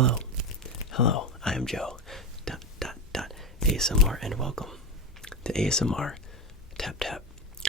Hello, hello, I am Joe, ASMR, and welcome to ASMR, tap, tap,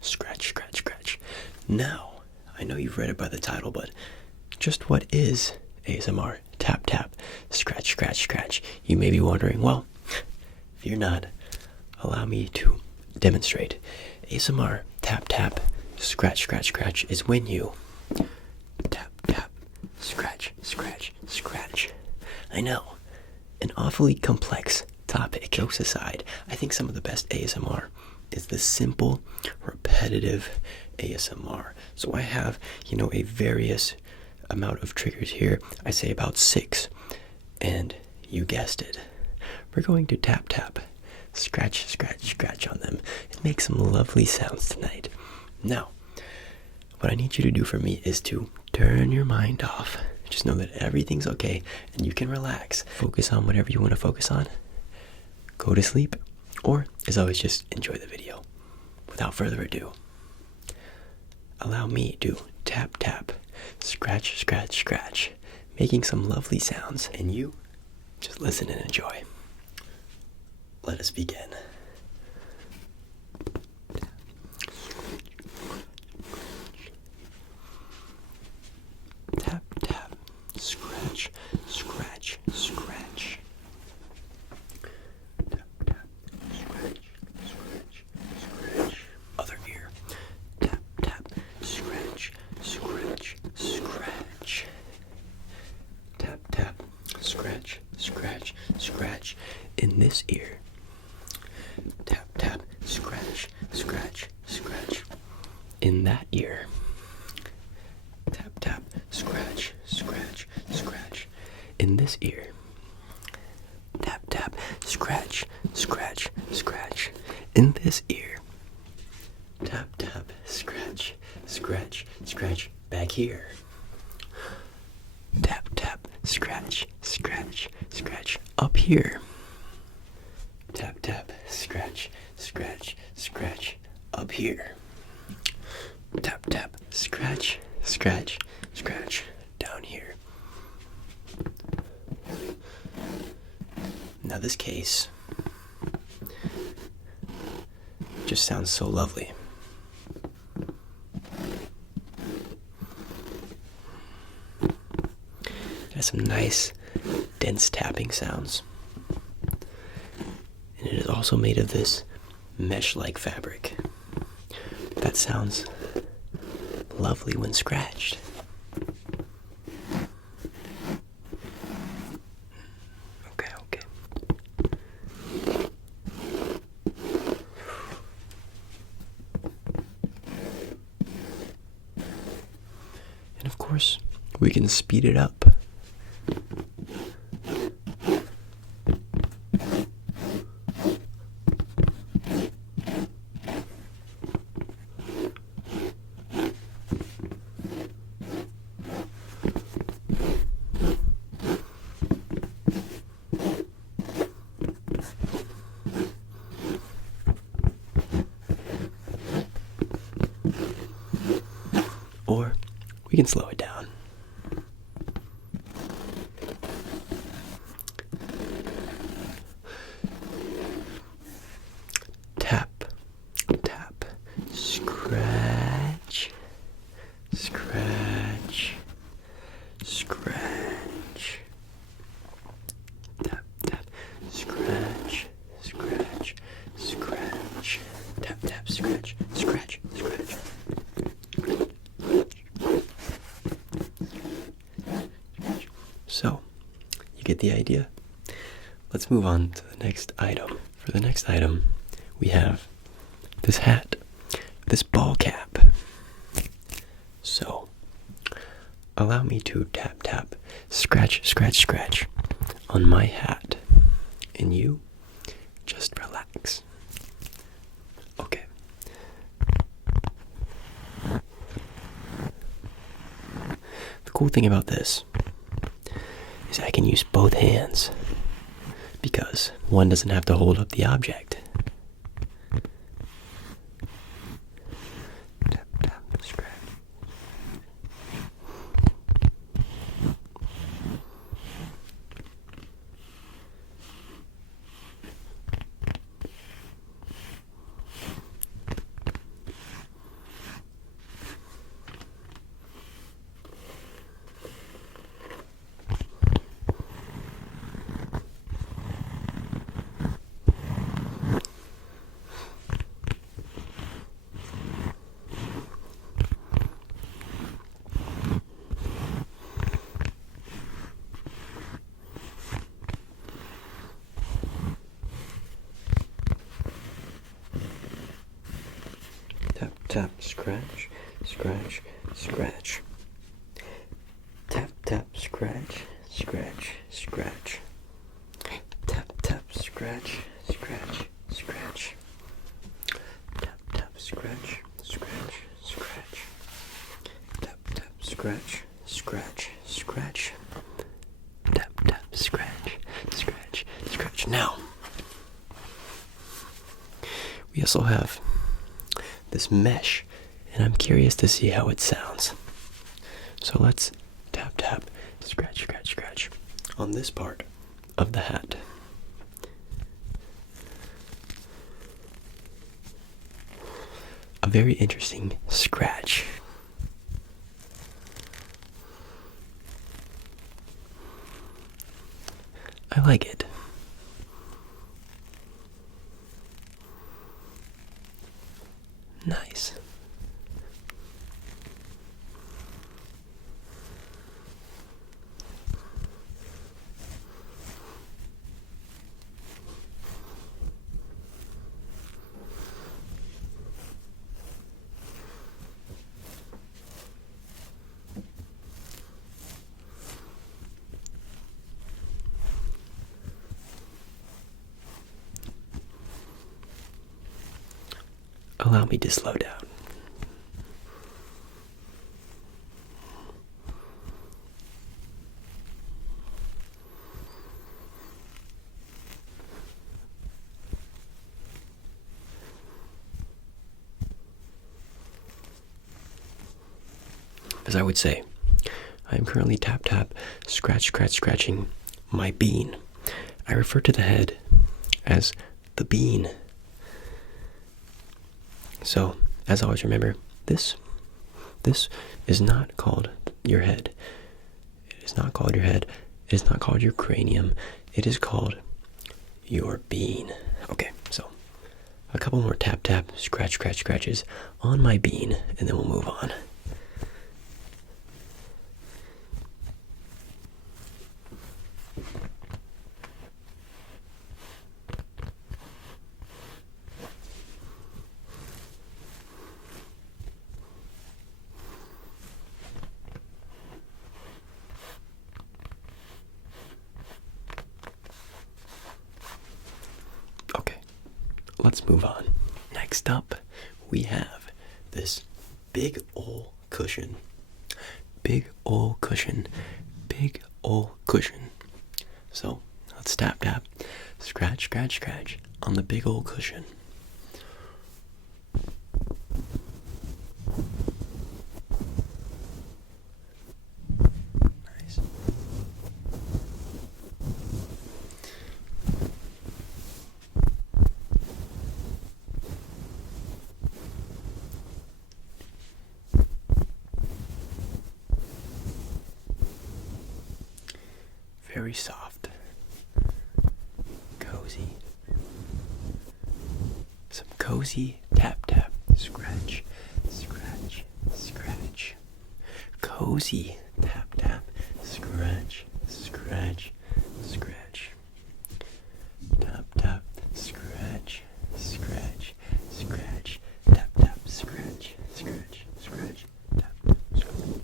scratch, scratch, scratch. Now, I know you've read it by the title, but just what is ASMR, tap, tap, scratch, scratch, scratch? You may be wondering. Well, fear not, allow me to demonstrate. ASMR, tap, tap, scratch, scratch, scratch is when you tap, tap, scratch, scratch, scratch. I know, an awfully complex topic. Jokes aside, I think some of the best ASMR is the simple, repetitive ASMR. So I have, a various amount of triggers here. I say about 6, and you guessed it, we're going to tap, tap, scratch, scratch, scratch on them and make some lovely sounds tonight. Now, what I need you to do for me is to turn your mind off. Just know that everything's okay and you can relax. Focus on whatever you want to focus on. Go to sleep, or as always, just enjoy the video. Without further ado, allow me to tap, tap, scratch, scratch, scratch, making some lovely sounds, and you just listen and enjoy. Let us begin. Tap, tap, scratch, scratch, scratch. Tap, tap, scratch, scratch, scratch. Other ear. Tap, tap, scratch, scratch, scratch. Tap, tap, scratch, scratch, scratch. In this ear. Tap, tap, scratch, scratch, scratch. In that ear. Tap, tap, scratch, scratch, scratch. In this ear. Tap, tap, scratch, scratch, scratch. In this ear. Tap, tap, scratch, scratch, scratch. Back here. Tap, tap, scratch, scratch, scratch. Up here. Tap, tap, scratch, scratch, scratch. Up here. Tap, tap, scratch, scratch, scratch. Down here. Now this case just sounds so lovely. It has some nice, dense tapping sounds. And it is also made of this mesh-like fabric that sounds lovely when scratched. Okay. And of course, we can speed it up. Or we can slow it down. Tap, tap, scratch, scratch, scratch. Tap, tap, scratch, scratch, scratch. Tap, tap, scratch, scratch, scratch. So, you get the idea? Let's move on to the next item. For the next item, we have this hat, this ball cap. So, allow me to tap, tap, scratch, scratch, scratch on my hat. And you just relax. Okay. The cool thing about this is I can use both hands because one doesn't have to hold up the object. Tap, tap, scratch. tap, scratch, scratch, scratch. Tap, tap, scratch, scratch, scratch. Tap, tap, scratch, scratch, scratch. Tap, tap, scratch, scratch, scratch. Tap, tap, scratch, scratch, scratch. Tap, tap, scratch, scratch, scratch. Now, we also have this mesh, and I'm curious to see how it sounds. So let's tap, tap, scratch, scratch, scratch on this part of the hat. A very interesting scratch. I like it. Nice. Allow me to slow down. As I would say, I am currently tap, tap, scratch, scratch, scratching my bean. I refer to the head as the bean. So, as always, remember, this is not called your head. It is not called your head. It is not called your cranium. It is called your bean. Okay, so a couple more tap, tap, scratch, scratch, scratches on my bean, and then we'll move on. Let's move on. Next up, we have this big Ole Cushion. Big Ole Cushion. Big Ole Cushion. So, let's tap, tap, scratch, scratch, scratch on the big Ole Cushion. Nice. Very soft, cozy, some cozy tap tap, scratch, scratch, scratch, cozy tap tap, scratch, scratch, scratch, tap tap, scratch, scratch, scratch, tap tap, scratch, scratch, scratch, tap tap, scratch.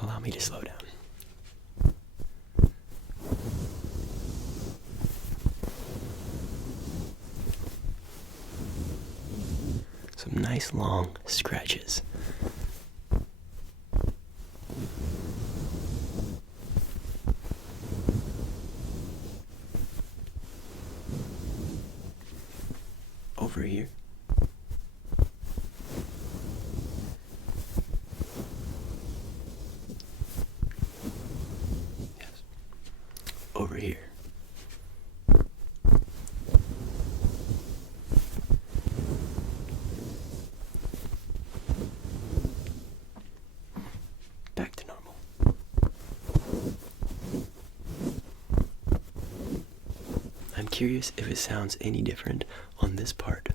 Allow me to slow down. Some nice long scratches. Over here. Over here. I'm curious if it sounds any different on this part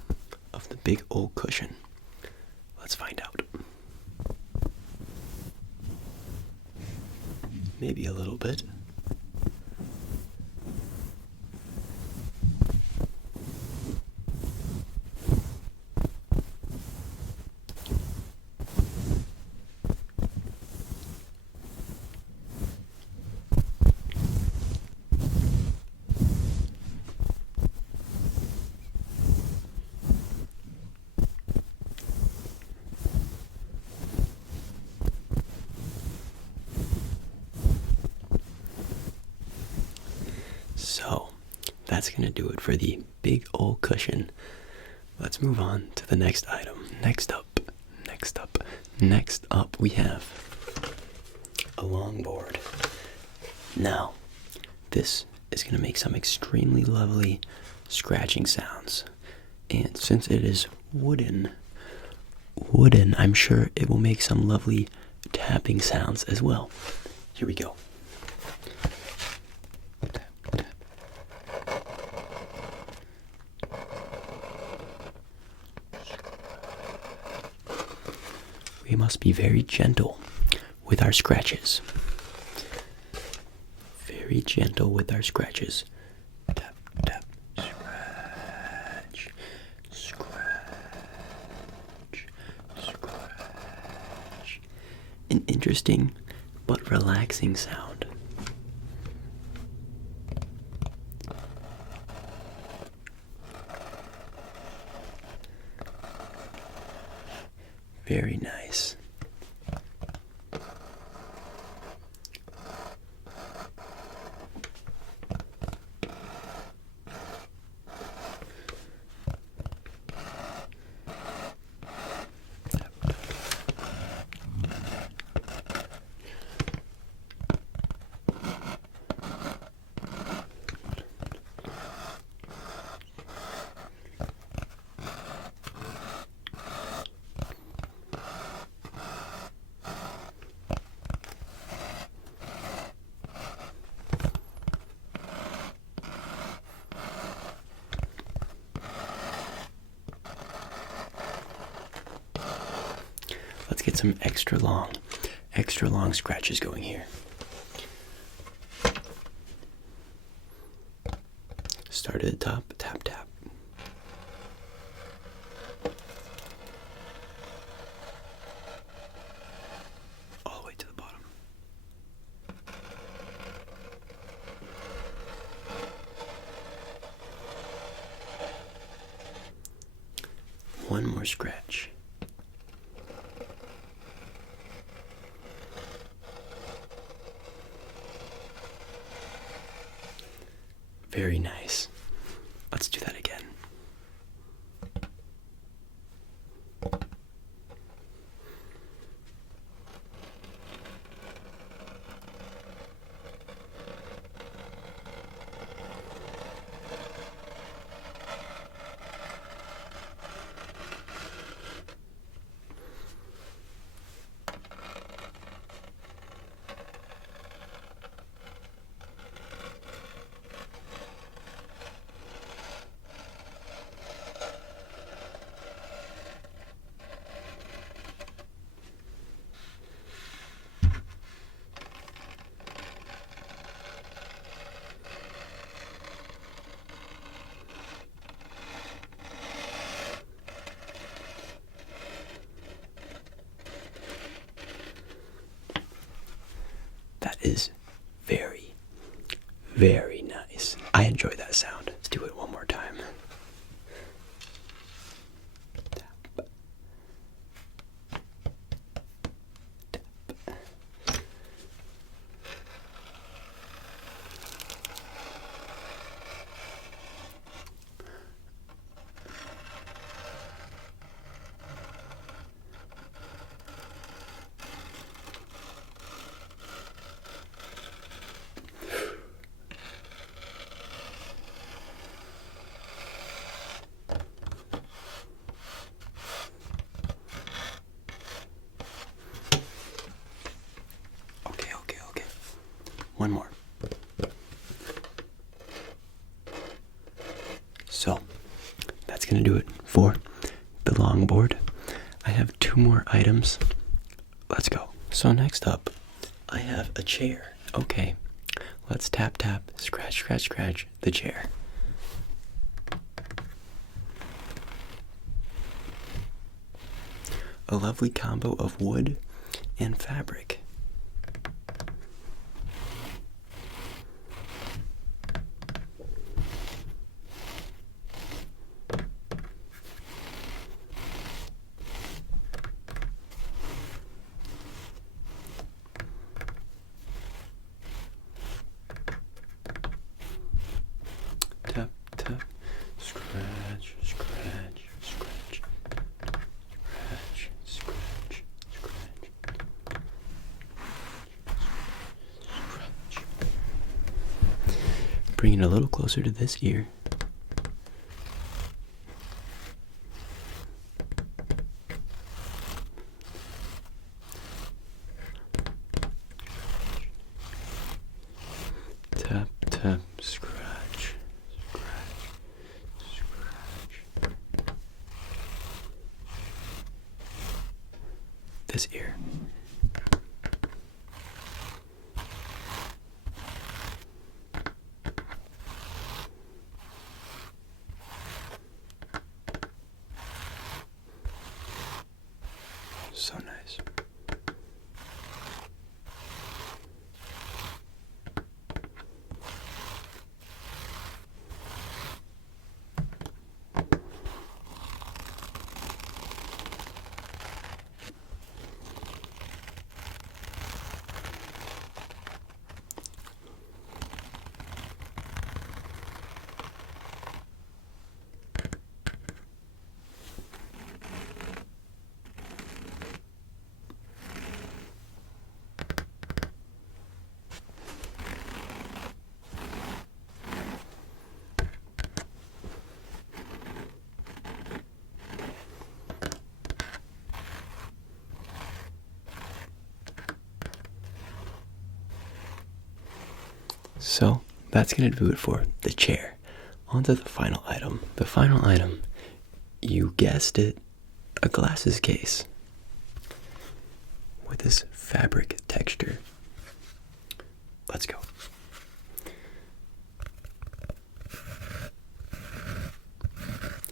of the big old cushion. Let's find out. Maybe a little bit. So, that's going to do it for the big old cushion. Let's move on to the next item. Next up, we have a longboard. Now, this is going to make some extremely lovely scratching sounds. And since it is wooden, I'm sure it will make some lovely tapping sounds as well. Here we go. We must be very gentle with our scratches. Very gentle with our scratches. Tap, tap, scratch, scratch, scratch. An interesting but relaxing sound. Very nice. Let's get some extra long scratches going here. Start at the top, tap, tap. All the way to the bottom. One more scratch. Very nice. Let's do that again. That is very, very nice. I enjoy that sound. Let's do it one more time. Tap. Tap. Okay. One more. So that's gonna do it for the longboard. I have 2 more items. Let's go. So next up, I have a chair. Okay, let's tap, tap, scratch, scratch, scratch the chair. A lovely combo of wood and fabric. Tap, tap, scratch, scratch, scratch, scratch, scratch, scratch, scratch. Bring it a little closer to this ear. Tap, tap, scratch, scratch, scratch. This ear. So nice. So that's going to do it for the chair. On to the final item. The final item, you guessed it, a glasses case with this fabric texture. Let's go.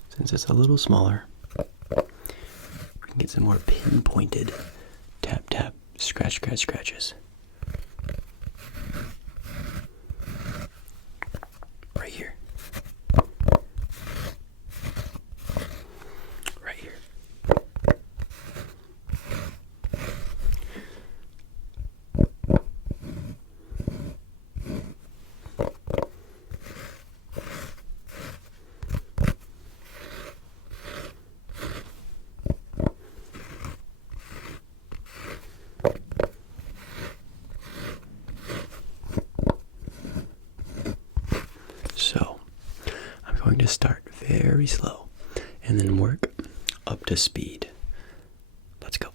Since it's a little smaller, we can get some more pinpointed tap, tap, scratch, scratch, scratches. Right here. Right here. So, I'm going to start very slow and then work up to speed. Let's go.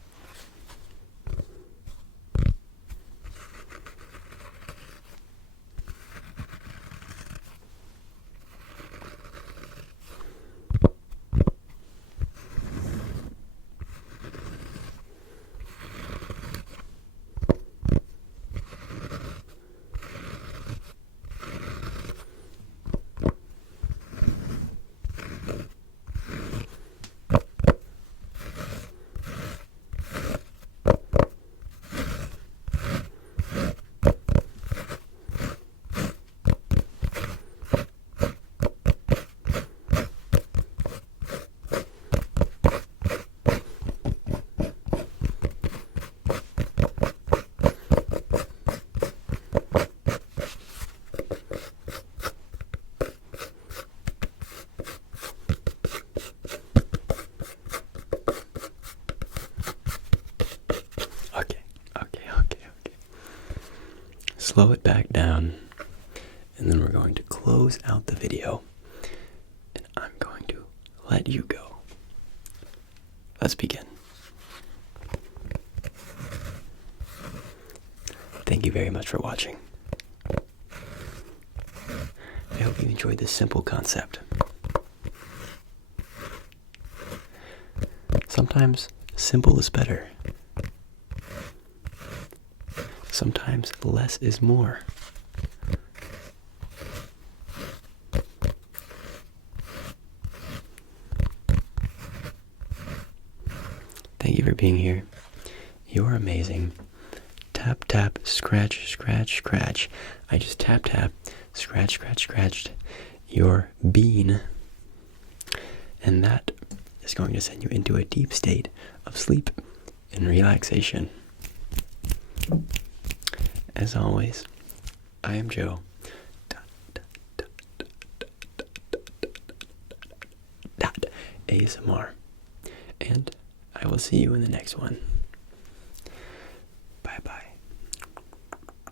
Slow it back down, and then we're going to close out the video, and I'm going to let you go. Let's begin. Thank you very much for watching. I hope you enjoyed this simple concept. Sometimes simple is better. Sometimes less is more. Thank you for being here. You're amazing. Tap, tap, scratch, scratch, scratch. I just tap, tap, scratch, scratch, scratched your bean. And that is going to send you into a deep state of sleep and relaxation. As always, I am Joe. ASMR. And I will see you in the next one.